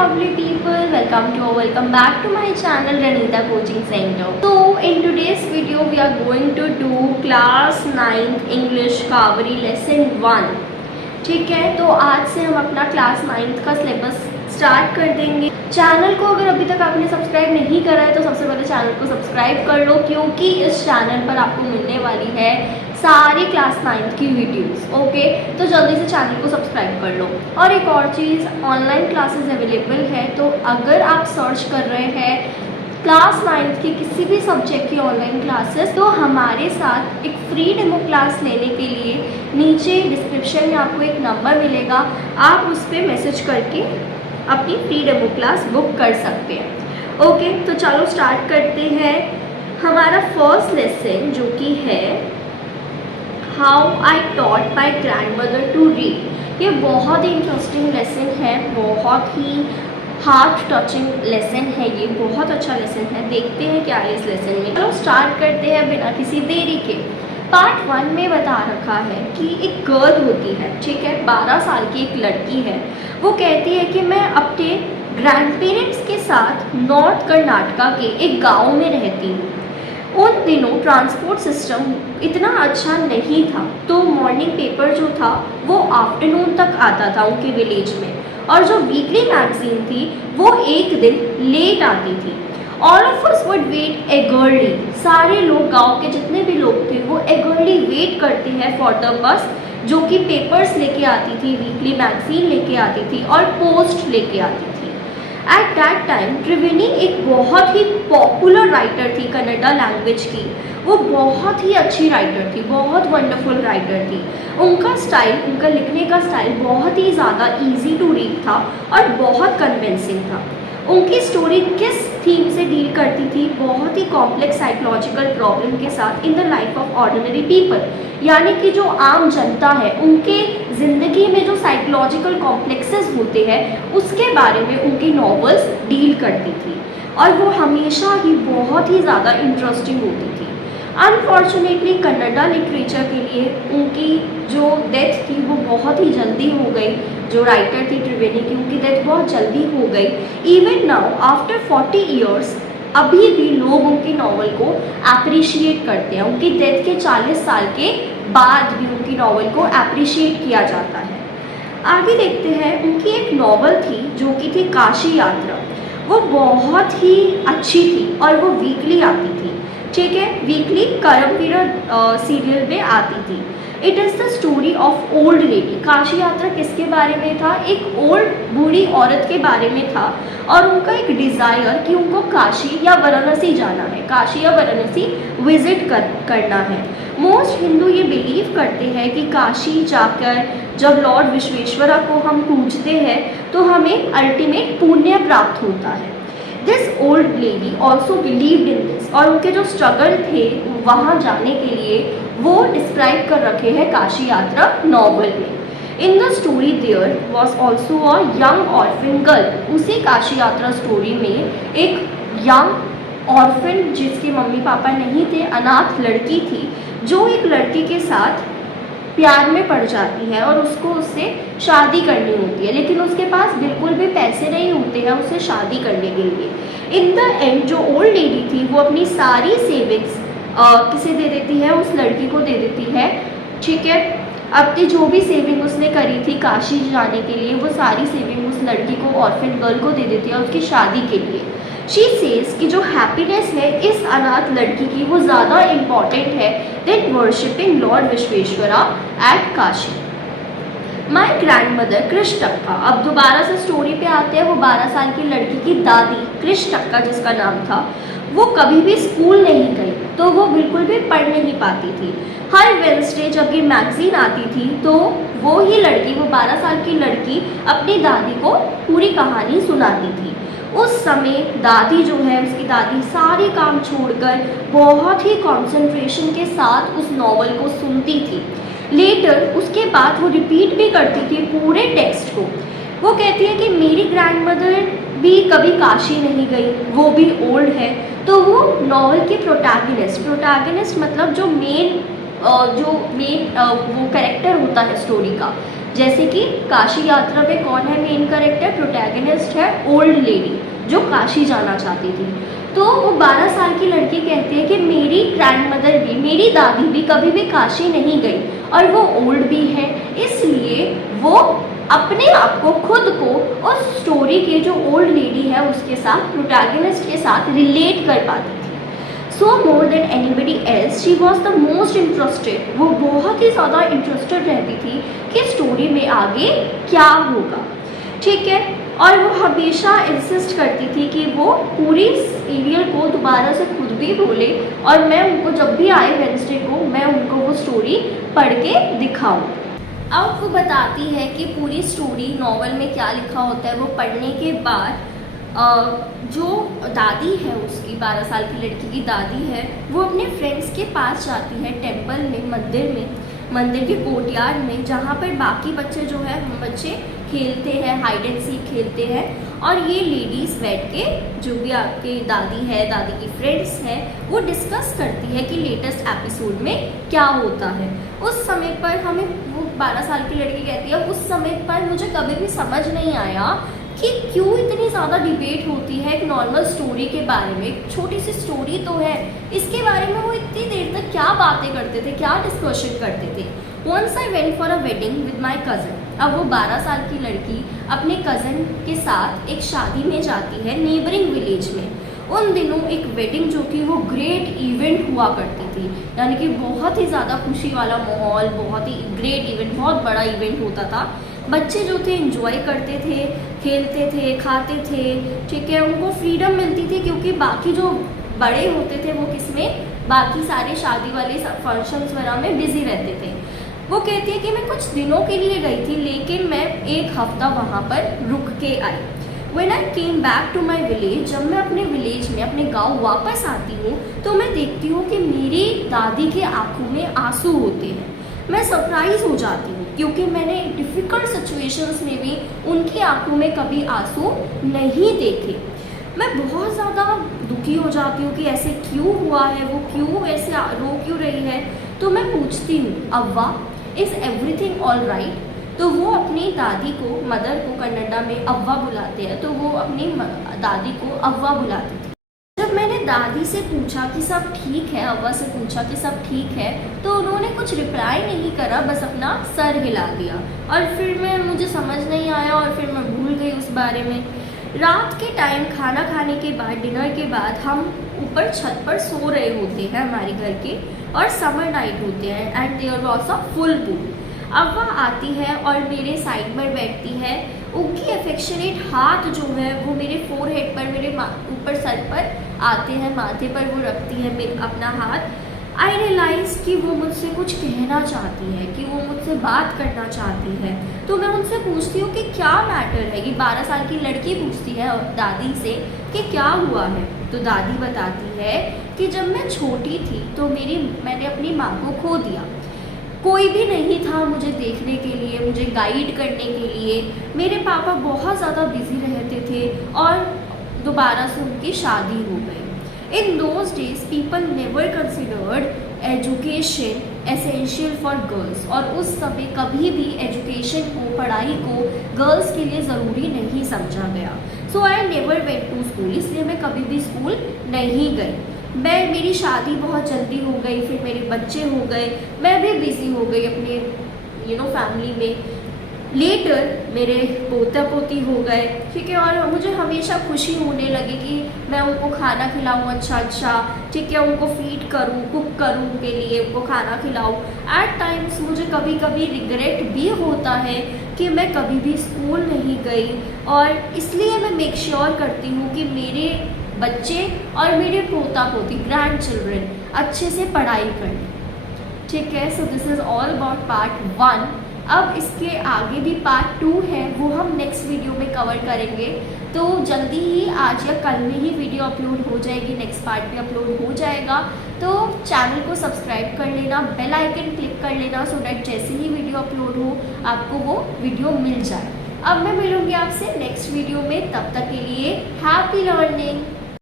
lovely people, welcome back to my channel Ranita Coaching Center. So in today's video we are going to do class 9th English Kaveri lesson 1. ठीक है, तो आज से हम अपना class 9th का syllabus start कर देंगे। चैनल को अगर अभी तक आपने सब्सक्राइब नहीं करा है तो सबसे पहले चैनल को सब्सक्राइब कर लो, क्योंकि इस चैनल पर आपको मिलने वाली है सारी क्लास 9th की वीडियोस। ओके, तो जल्दी से चैनल को सब्सक्राइब कर लो। और एक और चीज़, ऑनलाइन क्लासेस अवेलेबल है, तो अगर आप सर्च कर रहे हैं क्लास 9th की किसी भी सब्जेक्ट की ऑनलाइन क्लासेस, तो हमारे साथ एक फ्री डेमो क्लास लेने के लिए नीचे डिस्क्रिप्शन में आपको एक नंबर मिलेगा, आप उस पर मैसेज करके अपनी फ्री डेमो क्लास बुक कर सकते हैं। ओके, तो चलो स्टार्ट करते हैं। हमारा फर्स्ट लेसन जो कि है how I taught my grand mother to read, ये बहुत ही इंटरेस्टिंग लेसन है, बहुत ही हार्ट टचिंग लेसन है, ये बहुत अच्छा लेसन है। देखते हैं क्या है इस लेसन में। चलो स्टार्ट करते हैं बिना किसी देरी के। पार्ट 1 में बता रखा है कि एक गर्ल होती है, ठीक है, 12 साल की एक लड़की है। वो कहती है कि मैं अपने ग्रैंड पेरेंट्स के साथ नॉर्थ कर्नाटका के एक गांव में रहती हूँ। उन दिनों ट्रांसपोर्ट सिस्टम इतना अच्छा नहीं था, तो मॉर्निंग पेपर जो था वो आफ्टरनून तक आता था उनके विलेज में, और जो वीकली मैगजीन थी वो एक दिन लेट आती थी। All of us would wait eagerly, सारे लोग, गांव के जितने भी लोग थे वो एगर्ली वेट करते हैं फॉर द बस, जो कि पेपर्स लेके आती थी, वीकली मैगजीन लेके आती थी और पोस्ट लेके आती थी। एट दैट टाइम त्रिवेणी एक बहुत ही पॉपुलर राइटर थी कन्नड़ा लैंग्वेज की। वो बहुत ही अच्छी राइटर थी, बहुत वंडरफुल राइटर थी। उनका स्टाइल, उनका लिखने का स्टाइल बहुत ही ज़्यादा इजी टू रीड था और बहुत कन्विंसिंग था। उनकी स्टोरी किस थीम से डील करती थी? बहुत ही कॉम्प्लेक्स साइकोलॉजिकल प्रॉब्लम के साथ in the life of ordinary people, यानी कि जो आम जनता है उनके ज़िंदगी में जो साइकोलॉजिकल कॉम्प्लेक्सेस होते हैं उसके बारे में उनकी नॉवेल्स डील करती थी, और वो हमेशा ही बहुत ही ज़्यादा इंटरेस्टिंग होती थी। अनफॉर्चुनेटली कन्नड़ा लिटरेचर के लिए उनकी जो डेथ थी वो बहुत ही जल्दी हो गई। जो राइटर थी त्रिवेणी की, उनकी डेथ बहुत जल्दी हो गई। इवन नाउ आफ्टर 40 ईयर्स अभी भी लोग उनकी नॉवल को अप्रिशिएट करते हैं। उनकी डेथ के 40 साल के बाद भी उनकी नॉवल को अप्रिशिएट किया जाता है। आगे देखते हैं, उनकी एक नॉवल थी जो कि थी काशी यात्रा। वो बहुत ही अच्छी थी और वो वीकली आती थी, ठीक है, वीकली करमवीर सीरियल में आती थी। It is the story of old lady. Kashi यात्रा किसके बारे में था? एक ओल्ड बूढ़ी औरत के बारे में था, और उनका एक डिज़ायर कि उनको काशी या वाराणसी जाना है, काशी या वाराणसी विजिट करना है। मोस्ट हिंदू ये बिलीव करते हैं कि काशी जाकर जब लॉर्ड विश्वेश्वरा को हम पूजते हैं तो हमें अल्टीमेट पुण्य प्राप्त होता है। This old lady also believed in this, और उनके जो स्ट्रगल थे वहाँ जाने के लिए वो डिस्क्राइब कर रखे हैं काशी यात्रा नॉवल में। In the story there was also a young orphan girl. उसी काशी यात्रा स्टोरी में एक यंग ऑर्फन, जिसके मम्मी पापा नहीं थे, अनाथ लड़की थी, जो एक लड़के के साथ प्यार में पड़ जाती है और उससे शादी करनी होती है, लेकिन उसके पास बिल्कुल भी पैसे नहीं होते हैं उसे शादी करने के लिए। इन द एंड जो ओल्ड लेडी थी वो अपनी सारी सेविंग्स किसे दे देती है? उस लड़की को दे देती है, ठीक है। अपनी जो भी सेविंग उसने करी थी काशी जाने के लिए, वो सारी सेविंग उस लड़की को, ऑर्फन गर्ल को दे देती है उसकी शादी के लिए। शी सेज कि जो हैप्पीनेस है इस अनाथ लड़की की वो ज़्यादा इम्पॉर्टेंट है then worshipping lord Vishweshwara at Kashi. My grand mother Krishnakka. अब दोबारा से स्टोरी पे आते हैं। वो 12 साल की लड़की की दादी कृष्णक्का जिसका नाम था, वो कभी भी स्कूल नहीं गई, तो वो बिल्कुल भी पढ़ नहीं पाती थी। हर वेडनेसडे जब ये मैगजीन आती थी तो वो ही लड़की, वो 12 साल की लड़की अपनी दादी को पूरी कहानी सुनाती थी। उस समय दादी जो है, उसकी दादी सारे काम छोड़कर बहुत ही कंसंट्रेशन के साथ उस नॉवल को सुनती थी। लेटर उसके बाद वो रिपीट भी करती थी पूरे टेक्स्ट को। वो कहती है कि मेरी ग्रैंड मदर भी कभी काशी नहीं गई, वो भी ओल्ड है, तो वो नॉवल के प्रोटैगनिस्ट मतलब जो मेन वो कैरेक्टर होता है स्टोरी का, जैसे कि काशी यात्रा में कौन है मेन कैरेक्टर, प्रोटैगनिस्ट है ओल्ड लेडी जो काशी जाना चाहती थी। तो वो 12 साल की लड़की कहती है कि मेरी ग्रैंडमदर भी, मेरी दादी भी कभी भी काशी नहीं गई और वो ओल्ड भी है, इसलिए वो अपने आप को, खुद को उस स्टोरी के जो ओल्ड लेडी है उसके साथ, प्रोटैगनिस्ट के साथ रिलेट कर पाती थी। So more than anybody else she was the most interested, वो बहुत ही ज़्यादा इंटरेस्टेड रहती थी कि स्टोरी में आगे क्या होगा, ठीक है। और वो हमेशा इंसिस्ट करती थी कि वो पूरी सीरियल को दोबारा से खुद भी बोले और मैं उनको जब भी आए वेडनेसडे को मैं उनको वो स्टोरी पढ़ के दिखाऊं। अब वो बताती है कि पूरी स्टोरी नॉवल में क्या लिखा होता है। वो पढ़ने के बाद जो दादी है उसकी, 12 साल की लड़की की दादी है, वो अपने फ्रेंड्स के पास जाती है टेम्पल में, मंदिर के कोर्टयार्ड में, जहाँ पर बाकी बच्चे जो है, हम बच्चे खेलते हैं, हाइड एंड सीक खेलते हैं और ये लेडीज़ बैठ के, जो भी आपकी दादी है, दादी की फ्रेंड्स हैं, वो डिस्कस करती है कि लेटेस्ट एपिसोड में क्या होता है। उस समय पर हमें, वो 12 साल की लड़की कहती है, उस समय पर मुझे कभी भी समझ नहीं आया कि क्यों इतनी ज़्यादा डिबेट होती है एक नॉर्मल स्टोरी के बारे में। एक छोटी सी स्टोरी तो है, इसके बारे में वो इतनी देर तक क्या बातें करते थे, क्या डिस्कशन करते थे। Once I went for a wedding with my cousin. अब वो 12 साल की लड़की अपने कज़न के साथ एक शादी में जाती है नेबरिंग विलेज में। उन दिनों एक वेडिंग जो कि वो ग्रेट इवेंट हुआ करती थी, यानी कि बहुत ही ज़्यादा खुशी वाला माहौल, बहुत ही ग्रेट इवेंट, बहुत बड़ा इवेंट होता था। बच्चे जो थे एंजॉय करते थे, खेलते थे, खाते थे, ठीक है, उनको फ्रीडम मिलती थी क्योंकि बाकी जो बड़े होते थे वो किसमें, बाकी सारे शादी वाले फंक्शंस वगैरह में बिजी रहते थे। वो कहती है कि मैं कुछ दिनों के लिए गई थी लेकिन मैं एक हफ्ता वहाँ पर रुक के आई। When I came back to my village, जब मैं अपने विलेज में, अपने गांव वापस आती हूँ तो मैं देखती हूँ कि मेरी दादी के आंखों में आंसू होते हैं। मैं सरप्राइज हो जाती हूँ क्योंकि मैंने डिफ़िकल्ट सिचुएशंस में भी उनकी आंखों में कभी आंसू नहीं देखे। मैं बहुत ज़्यादा दुखी हो जाती हूँ कि ऐसे क्यों हुआ है, वो क्यों ऐसे रो क्यों रही है। तो मैं पूछती हूँ, अव्वा इज़ एवरीथिंग ऑल राइट? तो वो अपनी दादी को, मदर को कन्नड़ा में अव्वा बुलाते हैं, तो वो अपनी दादी को अव्वा बुलाती थी। जब मैंने दादी से पूछा कि सब ठीक है, अव्वा से पूछा कि सब ठीक है, तो उन्होंने कुछ रिप्लाई नहीं करा, बस अपना सर हिला दिया और फिर मुझे समझ नहीं आया और फिर मैं भूल गई उस बारे में। रात के टाइम खाना खाने के बाद, डिनर के बाद हम ऊपर छत पर सो रहे होते हैं हमारे घर के, और समर नाइट होते हैं and there was a full moon. अव्वा आती है और मेरे साइड पर बैठती है। उनकी अफेक्शनेट हाथ जो है वो मेरे फोरहेड पर, मेरे ऊपर सर पर आते हैं, माथे पर वो रखती है मेरे अपना हाथ। आई रियलाइज़ कि वो मुझसे कुछ कहना चाहती है, कि वो मुझसे बात करना चाहती है। तो मैं उनसे पूछती हूँ कि क्या मैटर है। ये 12 साल की लड़की पूछती है दादी से कि क्या हुआ है। तो दादी बताती है कि जब मैं छोटी थी तो मैंने अपनी माँ को खो दिया। कोई भी नहीं था मुझे देखने के लिए, मुझे गाइड करने के लिए। मेरे पापा बहुत ज़्यादा बिजी रहते थे और दोबारा से उनकी शादी हो गई। In those days people never considered education essential for girls, और उस समय कभी भी एजुकेशन को, पढ़ाई को गर्ल्स के लिए ज़रूरी नहीं समझा गया। So I never went to school, इसलिए मैं कभी भी स्कूल नहीं गई। मेरी शादी बहुत जल्दी हो गई, फिर मेरे बच्चे हो गए, मैं भी बिज़ी हो गई अपने फैमिली में। लेटर मेरे पोता पोती हो गए, ठीक है, और मुझे हमेशा खुशी होने लगी कि मैं उनको खाना खिलाऊँ अच्छा, ठीक है, उनको फीड करूँ, कुक करूँ उनके लिए, उनको खाना खिलाऊँ। एट टाइम्स मुझे कभी कभी रिग्रेट भी होता है कि मैं कभी भी स्कूल नहीं गई, और इसलिए मैं मेक श्योर करती हूँ कि मेरे बच्चे और मेरे पोता पोती, ग्रैंड चिल्ड्रन अच्छे से पढ़ाई करें, ठीक है। So this is all about part 1। अब इसके आगे भी पार्ट 2 है, वो हम नेक्स्ट वीडियो में कवर करेंगे। तो जल्दी ही आज या कल में ही वीडियो अपलोड हो जाएगी, नेक्स्ट पार्ट भी अपलोड हो जाएगा। तो चैनल को सब्सक्राइब कर लेना, बेल आइकन क्लिक कर लेना, सो डैट जैसे ही वीडियो अपलोड हो आपको वो वीडियो मिल जाए। अब मैं मिलूँगी आपसे नेक्स्ट वीडियो में, तब तक के लिए हैप्पी लर्निंग।